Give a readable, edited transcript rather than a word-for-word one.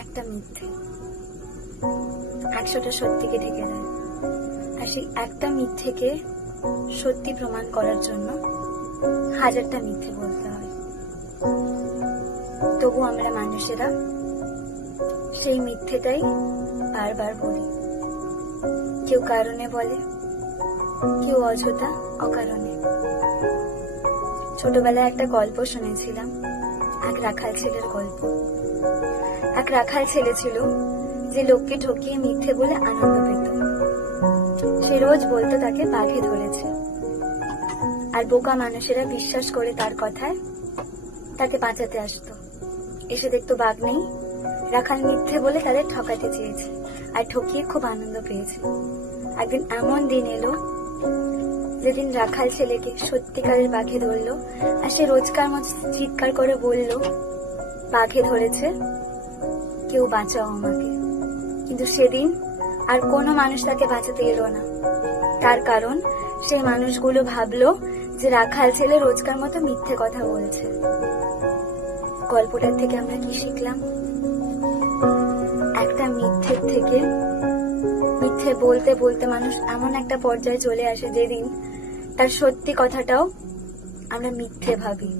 একটা মিথ্যে 100টা সত্যিকে ঢেকে দেয়। আর সেই একটা মিথ্যেকে সত্যি প্রমাণ করার জন্য 1000টা মিথ্যে বলতে হয়। তবু আমরা মানুষেরা সেই মিথ্যেটাই বারবার বলি। কেউ কারণে বলে, কেউ অযথা অকারণে। ছোটবেলায় একটা গল্প শুনেছিলাম, এক রাখাল ছেলের গল্প। এক রাখাল ছেলে ছিল যে লোককে ঠকিয়ে মিথ্যে বলে আনন্দ পেত। সে রোজ বলতো তাকে বাঘে ধরেছে, আর বোকা মানুষেরা বিশ্বাস করে তার কথায় তাকে বাঁচাতে আসতো। এসে দেখতো বাঘ নেই, রাখাল মিথ্যে বলে তাদের ঠকাতে চেয়েছে আর ঠকিয়ে খুব আনন্দ পেয়েছে। একদিন এমন দিন এলো যেদিন রাখাল ছেলেকে সত্যিকারের বাঘে ধরলো, আর সে রোজকার মতো চিৎকার করে বলল, বাঘে ধরেছে, কেউ বাঁচাও আমাকে। কিন্তু সেদিন আর কোনো মানুষ তাকে বাঁচাতে এলো না। তার কারণ সেই মানুষগুলো ভাবলো যে রাখাল ছেলে রোজকার মতো মিথ্যে কথা বলছে। গল্পটার থেকে আমরা কি শিখলাম? একটা মিথ্যের থেকে মিথ্যে বলতে বলতে মানুষ এমন একটা পর্যায়ে চলে আসে যেদিন তার সত্যি কথাটাও আমরা মিথ্যে ভাবি।